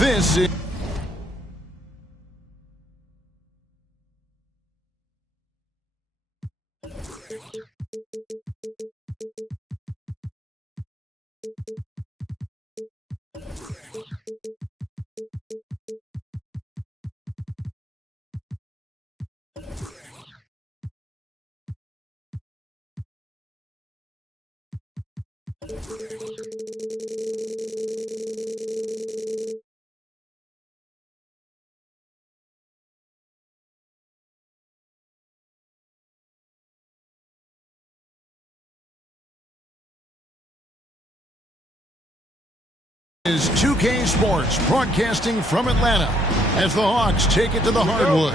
This is is 2K Sports broadcasting from Atlanta as the Hawks take it to the hardwood.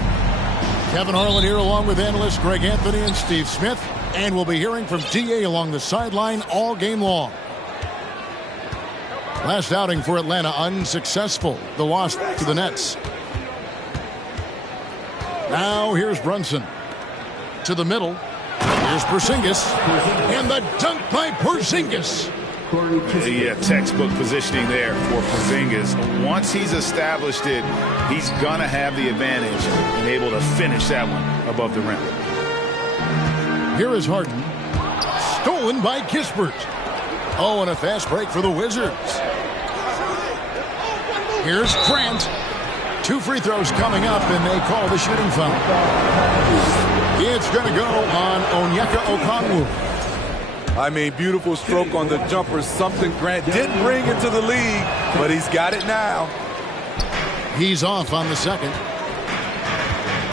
Kevin Harlan here along with analysts Greg Anthony and Steve Smith, and we'll be hearing from DA along the sideline all game long. Last outing for Atlanta unsuccessful. The loss to the Nets. Now here's Brunson to the middle. Here's Porzingis, and the dunk by Porzingis. Yeah, textbook positioning there for Porzingis. Once he's established it, he's going to have the advantage and able to finish that one above the rim. Here is Harden. Stolen by Kispert. Oh, and a fast break for the Wizards. Here's Grant. 2 free throws coming up, and they call the shooting foul. It's going to go on Onyeka Okongwu. I mean, beautiful stroke on the jumper. Something Grant didn't bring into the league, but he's got it now. He's off on the second.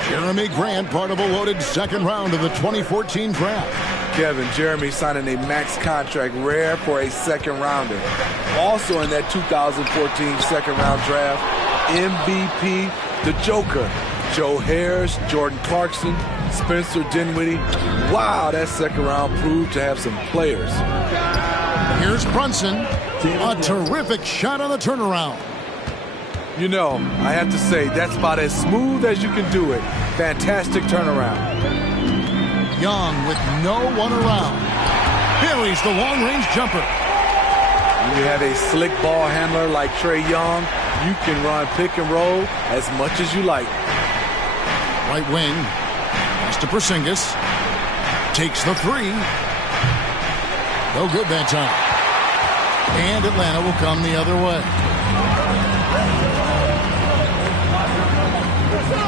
Jeremy Grant, part of a loaded second round of the 2014 draft. Kevin, Jeremy signing a max contract, rare for a second rounder. Also in that 2014 second round draft, MVP, the Joker, Joe Harris, Jordan Clarkson, Spencer Dinwiddie. Wow, that second round proved to have some players. Here's Brunson. A terrific shot on the turnaround. You know, I have to say, that's about as smooth as you can do it. Fantastic turnaround. Young with no one around. Buries the long-range jumper. When you have a slick ball handler like Trae Young, you can run pick and roll as much as you like. Right wing. Pass to Porzingis. Takes the three. No good that time. And Atlanta will come the other way.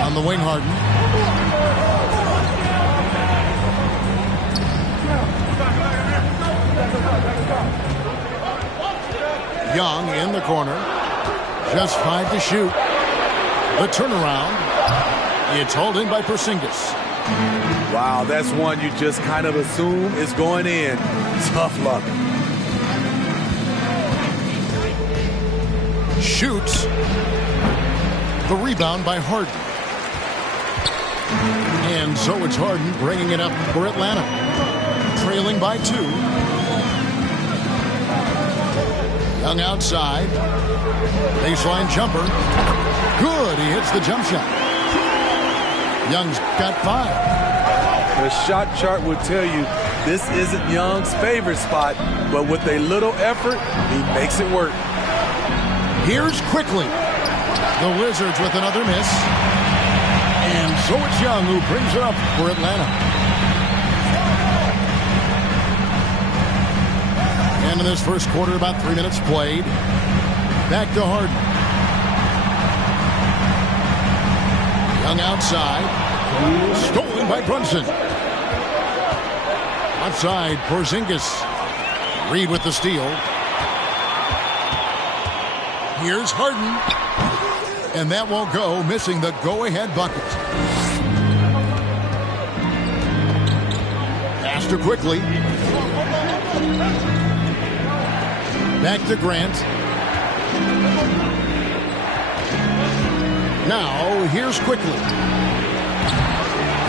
On the wing, Harden. Young in the corner. Just 5 to shoot. The turnaround. It's hauled in by Porzingis. Wow, that's one you just kind of assume is going in. Tough luck. Shoots. The rebound by Harden. And so it's Harden bringing it up for Atlanta. Trailing by 2. Young outside. Baseline jumper. Good. He hits the jump shot. Young's got 5. The shot chart would tell you this isn't Young's favorite spot, but with a little effort, he makes it work. Here's Quickly. The Wizards with another miss. And so it's Young who brings it up for Atlanta. And in this first quarter, about 3 minutes played. Back to Harden. Young outside. Stolen by Brunson. Outside, Porzingis. Reed with the steal. Here's Harden. And that won't go, missing the go-ahead bucket. Pass to Quickly. Back to Grant. Now, here's Quickly.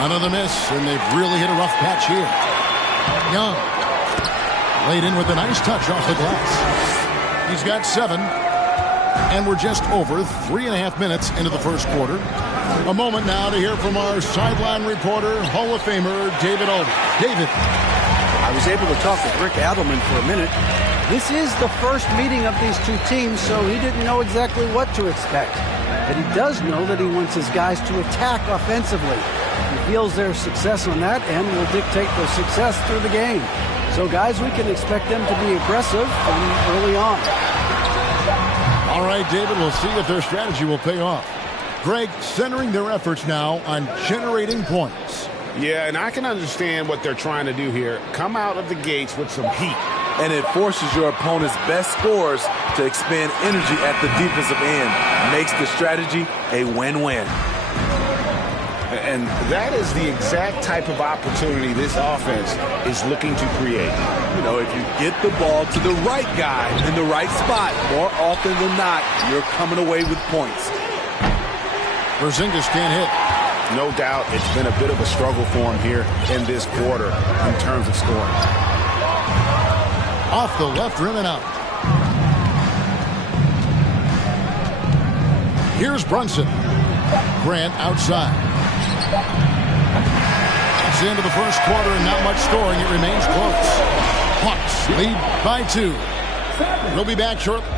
Another miss, and they've really hit a rough patch here. Young. Laid in with a nice touch off the glass. He's got 7. And we're just over 3.5 minutes into the first quarter. A moment now to hear from our sideline reporter, Hall of Famer David Aldridge. David. I was able to talk with Rick Adelman for a minute. This is the first meeting of these two teams, so he didn't know exactly what to expect. But he does know that he wants his guys to attack offensively. He feels their success on that and will dictate their success through the game. So, guys, we can expect them to be aggressive from early on. All right, David, we'll see if their strategy will pay off. Greg, centering their efforts now on generating points. Yeah, and I can understand what they're trying to do here. Come out of the gates with some heat. And it forces your opponent's best scorers to expend energy at the defensive end. Makes the strategy a win-win. And that is the exact type of opportunity this offense is looking to create. You know, if you get the ball to the right guy in the right spot, more often than not, you're coming away with points. Porzingis can't hit. No doubt it's been a bit of a struggle for him here in this quarter in terms of scoring. Off the left rim and out. Here's Brunson. Grant outside. It's the end of the first quarter and not much scoring. It remains close. Hawks lead by 2. We'll be back shortly.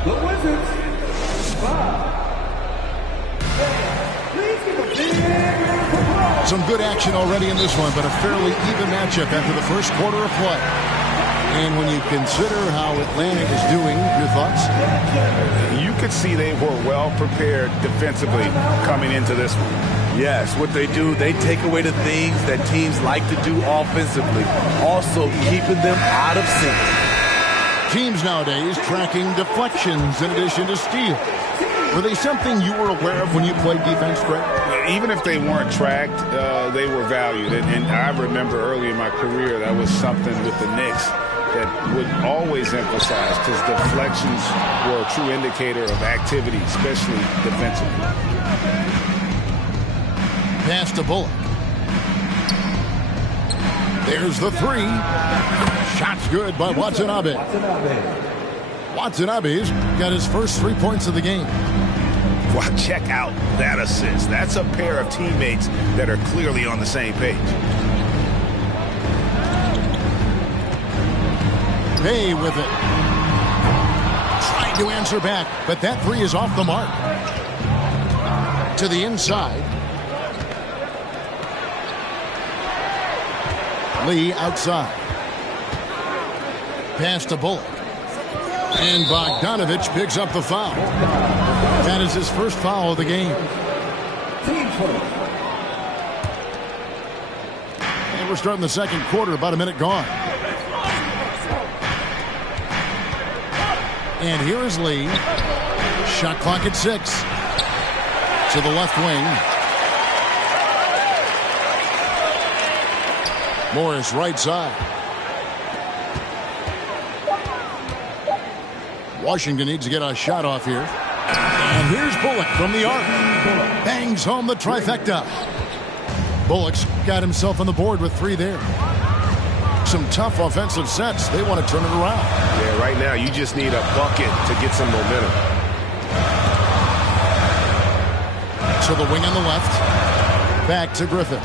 Some good action already in this one, but a fairly even matchup after the first quarter of play. And when you consider how Atlanta is doing, your thoughts? You could see they were well prepared defensively coming into this one. Yes, what they do, they take away the things that teams like to do offensively, also keeping them out of sync. Teams nowadays tracking deflections in addition to steals. Were they something you were aware of when you played defense, Greg? Even if they weren't tracked, they were valued. And I remember early in my career, that was something with the Knicks that would always emphasize, because deflections were a true indicator of activity, especially defensively. Pass to Bullock. There's the 3. Shot's good by Watanabe. Watanabe's got his first 3 points of the game. Well, check out that assist. That's a pair of teammates that are clearly on the same page. Bay with it. Trying to answer back, but that 3 is off the mark. To the inside. Lee outside. Pass to Bullock. And Bogdanovich picks up the foul. That is his first foul of the game. And we're starting the second quarter, about a minute gone. And here is Lee. Shot clock at 6. To the left wing. Morris right side. Washington needs to get a shot off here. And here's Bullock from the arc. Bangs home the trifecta. Bullock's got himself on the board with 3 there. Some tough offensive sets. They want to turn it around. Yeah, right now you just need a bucket to get some momentum. To the wing on the left. Back to Griffin.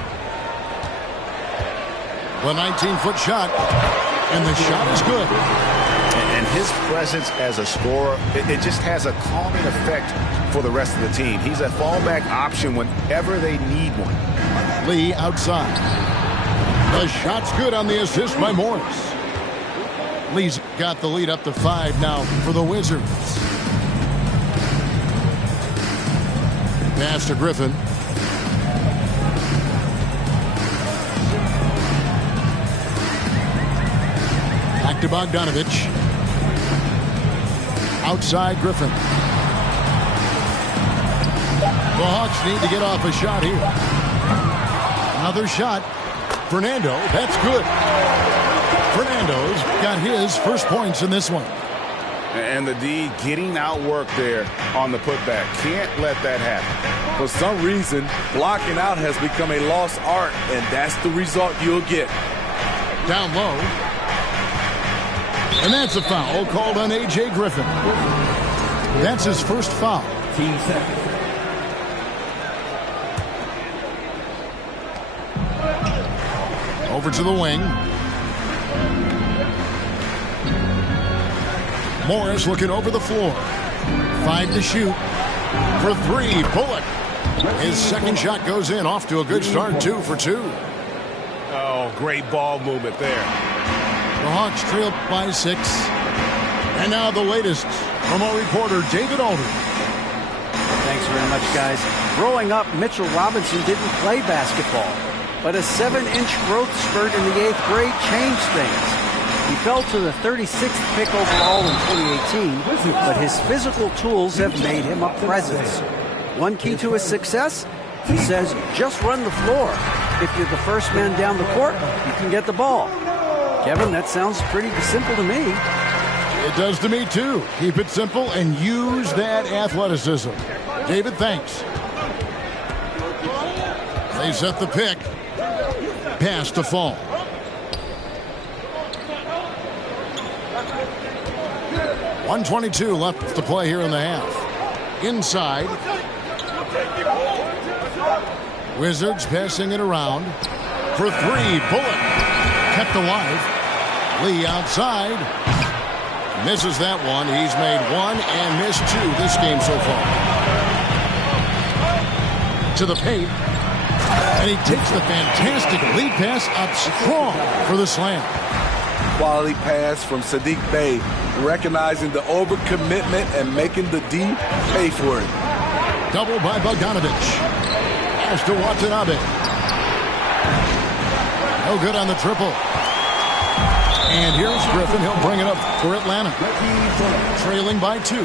The 19-foot shot. And the shot is good. And his presence as a scorer, it just has a calming effect for the rest of the team. He's a fallback option whenever they need one. Lee outside. The shot's good on the assist by Morris. Lee's got the lead up to 5 now for the Wizards. Pass to Griffin. Back to Bogdanovich. Outside Griffin. The Hawks need to get off a shot here. Another shot. Fernando, that's good. Fernando's got his first points in this one. And the D getting outworked there on the putback. Can't let that happen. For some reason, blocking out has become a lost art, and that's the result you'll get. Down low. And that's a foul called on A.J. Griffin. That's his first foul. Team second. Over to the wing. Morris looking over the floor. 5 to shoot. For 3, Bullock. His second shot goes in. Off to a good start, 2 for 2. Oh, great ball movement there. The Hawks trail by 6. And now the latest from our reporter, David Alden. Thanks very much, guys. Growing up, Mitchell Robinson didn't play basketball, but a 7-inch growth spurt in the 8th grade changed things. He fell to the 36th pick overall in 2018, but his physical tools have made him a presence. One key to his success, he says, just run the floor. If you're the first man down the court, you can get the ball. Kevin, that sounds pretty simple to me. It does to me, too. Keep it simple and use that athleticism. David, thanks. They set the pick. Pass to Fall. .122 left to play here in the half. Inside. Wizards passing it around. For 3, Bullock. Kept alive. Lee outside. Misses that one. He's made 1 and missed 2 this game so far. To the paint. And he takes the fantastic lead pass up strong for the slam. Quality pass from Saddiq Bey, recognizing the overcommitment and making the D pay for it. Double by Bogdanovich. Pass to Watanabe. No good on the triple. And here's Griffin. He'll bring it up for Atlanta. Trailing by 2.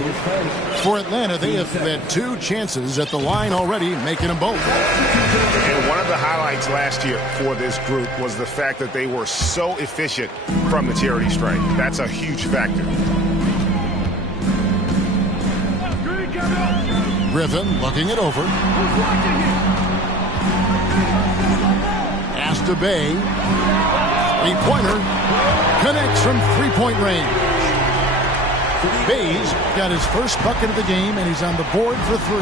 For Atlanta, they have had 2 chances at the line already, making them both. And one of the highlights last year for this group was the fact that they were so efficient from the charity stripe. That's a huge factor. Griffin looking it over. Pass to Bey. 3-pointer. Connects from 3-point range. Bey's got his first bucket of the game, and he's on the board for 3.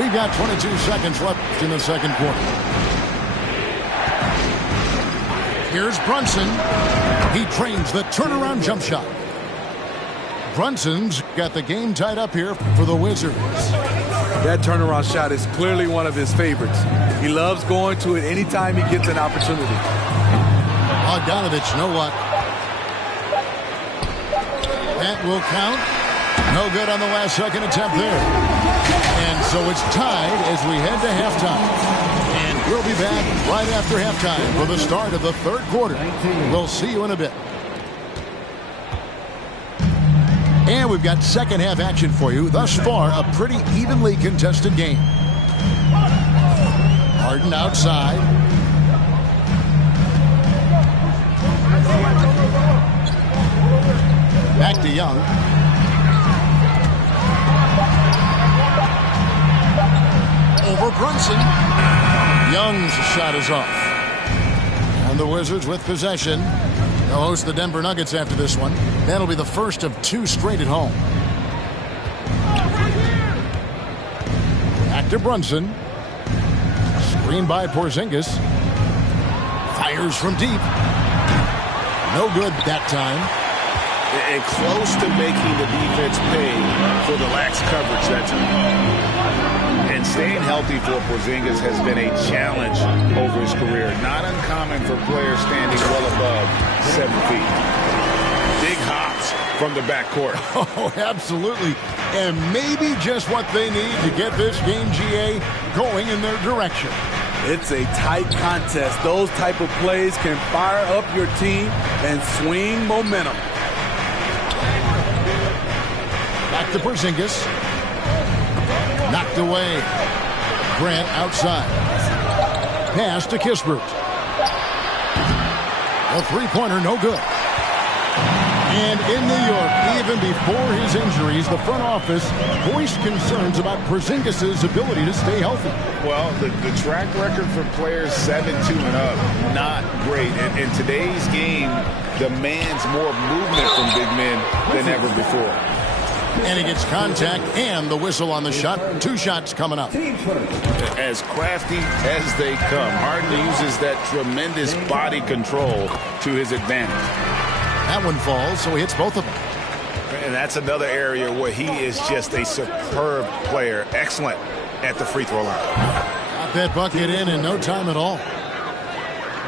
We've got 22 seconds left in the second quarter. Here's Brunson. He trains the turnaround jump shot. Brunson's got the game tied up here for the Wizards. That turnaround shot is clearly one of his favorites. He loves going to it anytime he gets an opportunity. Bogdanovich, no luck. That will count. No good on the last second attempt there. And so it's tied as we head to halftime. And we'll be back right after halftime for the start of the third quarter. We'll see you in a bit. And we've got second half action for you. Thus far, a pretty evenly contested game. Harden outside. Back to Young. Over Brunson. Young's shot is off. And the Wizards with possession. They'll host the Denver Nuggets after this one. That'll be the first of 2 straight at home. Back to Brunson. Screen by Porzingis. Fires from deep. No good that time. And close to making the defense pay for the lax coverage that time. And staying healthy for Porzingis has been a challenge over his career. Not uncommon for players standing well above 7 feet. Big hops from the backcourt. Oh, absolutely. And maybe just what they need to get this game, GA, going in their direction. It's a tight contest. Those type of plays can fire up your team and swing momentum. Back to Porzingis. Knocked away. Grant outside. Pass to Kispert. A 3-pointer, no good. And in New York, even before his injuries, the front office voiced concerns about Porzingis' ability to stay healthy. Well, the track record for players 7-2 and up, not great. And in today's game demands more movement from big men than ever before. And he gets contact and the whistle on the shot. 2 shots coming up. As crafty as they come, Harden uses that tremendous body control to his advantage. That one falls, so he hits both of them. And that's another area where he is just a superb player. Excellent at the free throw line. Got that bucket in no time at all.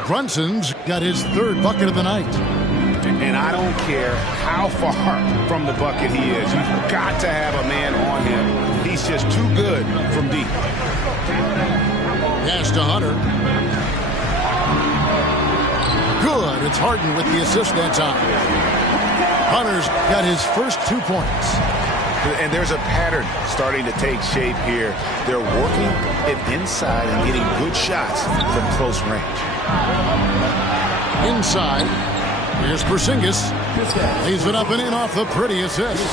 Brunson's got his 3rd bucket of the night. And I don't care how far from the bucket he is. You've got to have a man on him. He's just too good from deep. Pass to Hunter. Good. It's Harden with the assist that time. Hunter's got his first 2 points. And there's a pattern starting to take shape here. They're working it inside and getting good shots from close range. Inside. Here's Porzingis. Leaves it up and in off the pretty assist.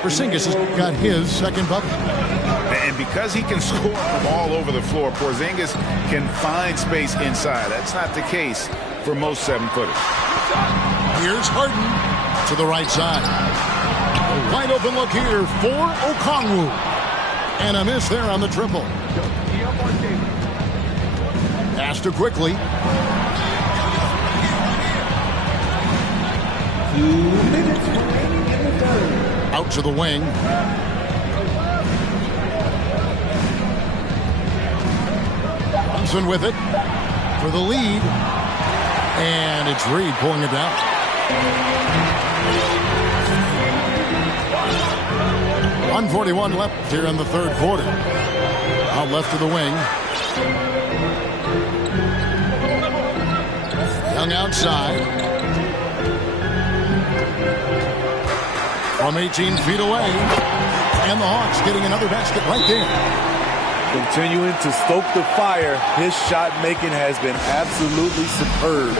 Porzingis has got his 2nd bucket. And because he can score from all over the floor, Porzingis can find space inside. That's not the case for most 7-footers. Here's Harden to the right side. A wide open look here for Okongwu. And a miss there on the triple. Pass to Quickly. 2 minutes remaining in the 3rd. Out to the wing. Thompson with it for the lead. And it's Reed pulling it down. .141 left here in the 3rd quarter. Out left to the wing. Young outside. From 18 feet away. And the Hawks getting another basket right there. Continuing to stoke the fire, his shot making has been absolutely superb.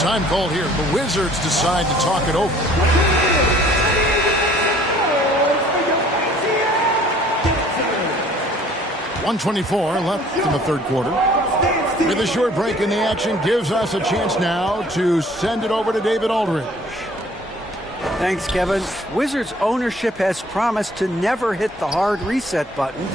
Time called here. The Wizards decide to talk it over. .124 left in the 3rd quarter. With a short break in the action gives us a chance now to send it over to David Aldridge. Thanks, Kevin. Wizards ownership has promised to never hit the hard reset button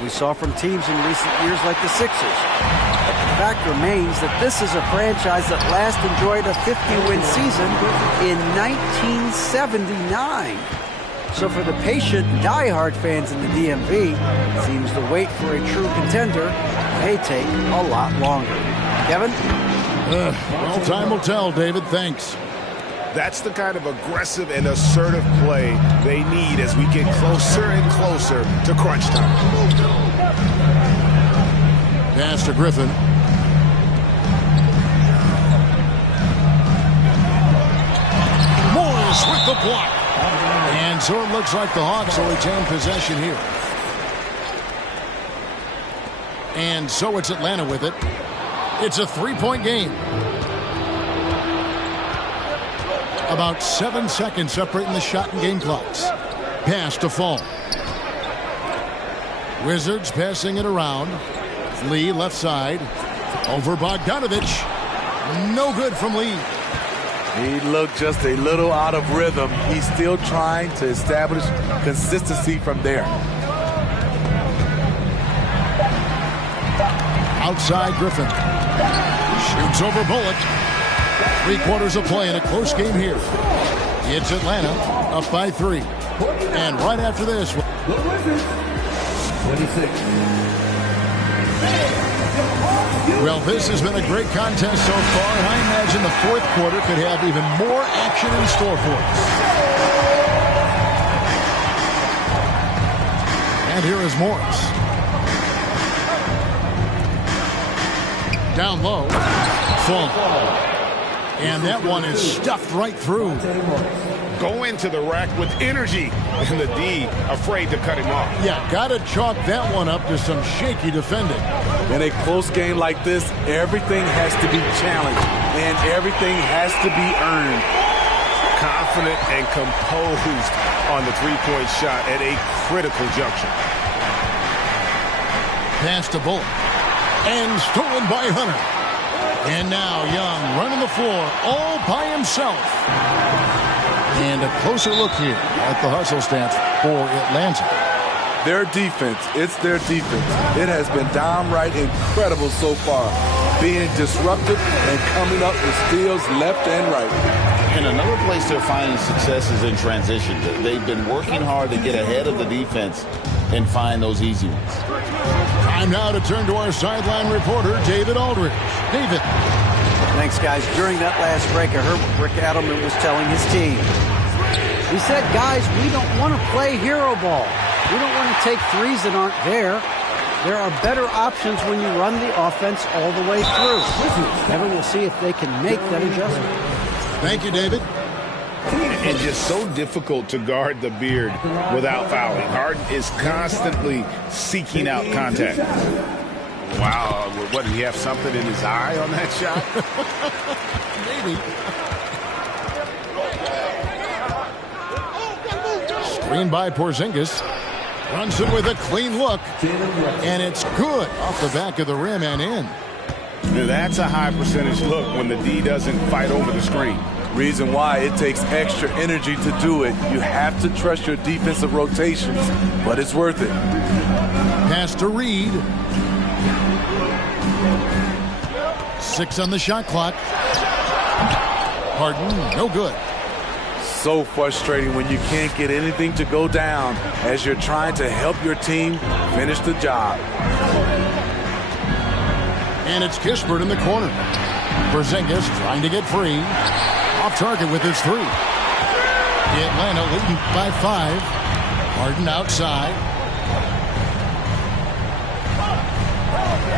we saw from teams in recent years like the Sixers. But the fact remains that this is a franchise that last enjoyed a 50-win season in 1979. So for the patient, diehard fans in the DMV, it seems the wait for a true contender may take a lot longer. Kevin? Well, time will tell, David. Thanks. That's the kind of aggressive and assertive play they need as we get closer and closer to crunch time. Pass to Griffin. Morris with the block. And so it looks like the Hawks will retain possession here. And so it's Atlanta with it. It's a 3-point game. About 7 seconds separating the shot and game clocks. Pass to Fall. Wizards passing it around. Lee left side. Over Bogdanovich. No good from Lee. He looked just a little out of rhythm. He's still trying to establish consistency from there. Outside Griffin. Shoots over Bullock. 3/4 of play in a close game here. It's Atlanta up by 3. And right after this, The Wizards, 26. well, this has been a great contest so far, and I imagine the 4th quarter could have even more action in store for us. And here is Morris. Down low. Fall. And that one is stuffed right through. Go into the rack with energy, and the D afraid to cut him off. Yeah, got to chalk that one up to some shaky defending. In a close game like this, everything has to be challenged, and everything has to be earned. Confident and composed on the 3-point shot at a critical juncture. Pass to Bullock. And stolen by Hunter. And now Young running the floor all by himself. And a closer look here at the hustle stats for Atlanta. Their defense, it's their defense. It has been downright incredible so far, being disruptive and coming up with steals left and right. And another place they're finding success is in transition. They've been working hard to get ahead of the defense and find those easy ones. Time now to turn to our sideline reporter, David Aldridge. David. Thanks, guys. During that last break, I heard what Rick Adelman was telling his team. He said, guys, we don't want to play hero ball. We don't want to take threes that aren't there. There are better options when you run the offense all the way through. Evan will see if they can make that adjustment. Thank you, David. And just so difficult to guard the beard without fouling. Harden is constantly seeking out contact. Wow, what, did he have something in his eye on that shot? Maybe. Screen by Porzingis. Brunson with a clean look. And it's good off the back of the rim and in. Now that's a high percentage look when the D doesn't fight over the screen. Reason why it takes extra energy to do it. You have to trust your defensive rotations, but it's worth it. Pass to Reed. 6 on the shot clock. Harden, no good. So frustrating when you can't get anything to go down as you're trying to help your team finish the job. And it's Kispert in the corner. Porzingis trying to get free. Off target with his 3. Atlanta leading by 5. Harden outside.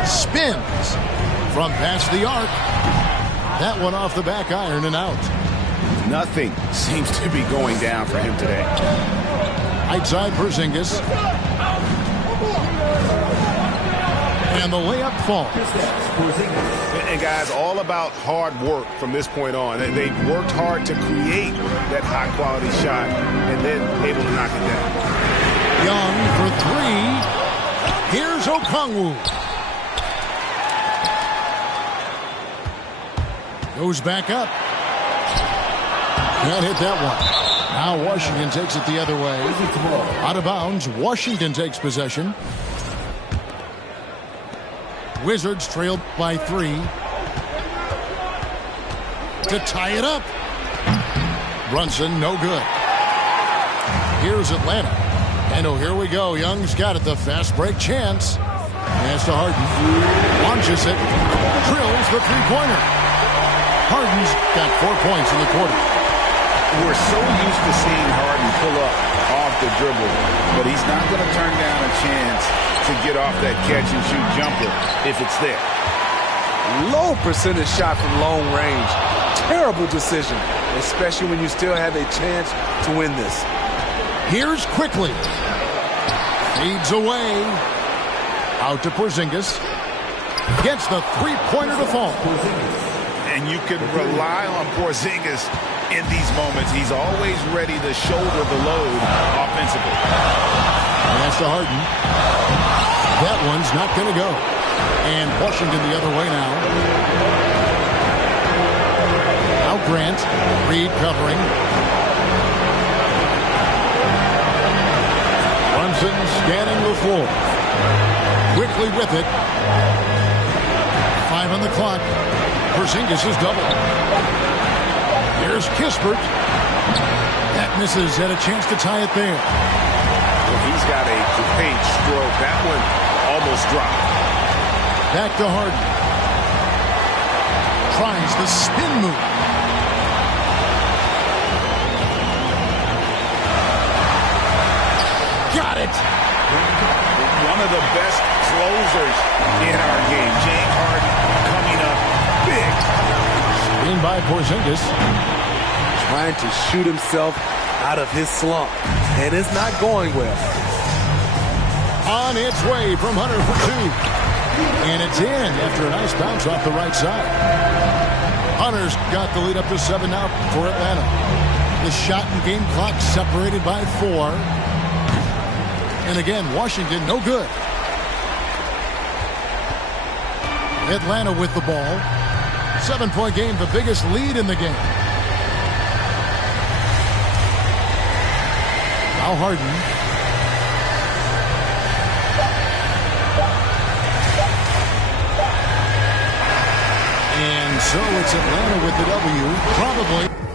Spins from past the arc. That one off the back iron and out. Nothing seems to be going down for him today. Outside Porzingis. And the layup falls. And guys, all about hard work from this point on. They've worked hard to create that high-quality shot and then able to knock it down. Young for 3. Here's Okongwu. Goes back up. Can't hit that one. Now Washington takes it the other way. Out of bounds. Washington takes possession. Wizards trailed by 3. To tie it up. Brunson, no good. Here's Atlanta. And oh, here we go. Young's got it. The fast break chance. Pass to Harden. Launches it. Drills the three-pointer. Harden's got 4 points in the quarter. We're so used to seeing Harden pull up off the dribble, but he's not going to turn down a chance to get off that catch-and-shoot jumper if it's there. Low percentage shot from long range. Terrible decision, especially when you still have a chance to win this. Here's quickly. Fades away. Out to Porzingis. Gets the three-pointer to fall. And you can rely on Porzingis in these moments. He's always ready to shoulder the load offensively. Pass to Harden. That one's not going to go. And Washington the other way now. Now Grant. Reed covering. Brunson scanning the floor. Quickly with it. 5 on the clock. Porzingis is double. Here's Kispert. That misses. Had a chance to tie it there. Well, he's got a great stroke. That one almost dropped. Back to Harden. Tries the spin move. Got it. One of the best closers in our game. James Harden coming up big. Screen by Porzingis. Trying to shoot himself out of his slump. And it's not going well. On its way from Hunter for 2. And it's in after a nice bounce off the right side. Hunter's got the lead up to 7 now for Atlanta. The shot and game clock separated by 4. And again, Washington no good. Atlanta with the ball. 7-point game, the biggest lead in the game. Now Harden. And so it's Atlanta with the W, probably.